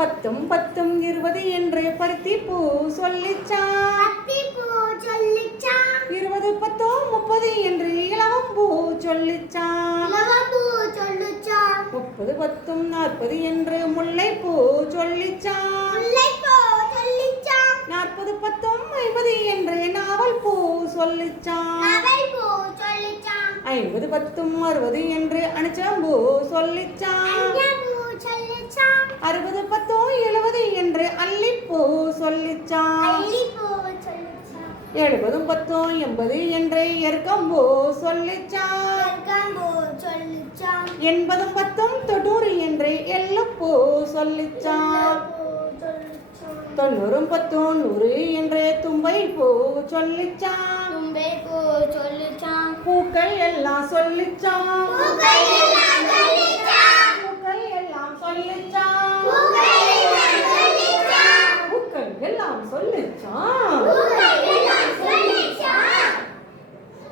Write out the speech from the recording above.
பத்தும் பத்தும் 20 என்று பருத்தி பூ சொல்லிச்சான். 20 10 30 என்று இளவம்பூ சொல்லிச்சான். 30 10 40 என்று முல்லைப்பூ சொல்லிச்சான். 40 10 50 என்று நாவல் பூ சொல்லிச்சான். 50 10 60 என்று அணிச்சம்பூ சொல்லிச்சான். 60 10 70 என்று அல்லிப்பூ சொல்லிச்சான். 70 10 80 என்று எருக்கம்பூ சொல்லிச்சான். 80 10 90 என்று எள்ளுப்பூ சொல்லிச்சான். 90 10 100 என்று தும்பைப்பூ சொல்லிச்சான். பூக்கள் எல்லாம் சொல்லிச்சான். பூக்கள் எல்லாம் சொல்லிச்சான். பூக்கள் எல்லாம் சொல்லிச்சான்.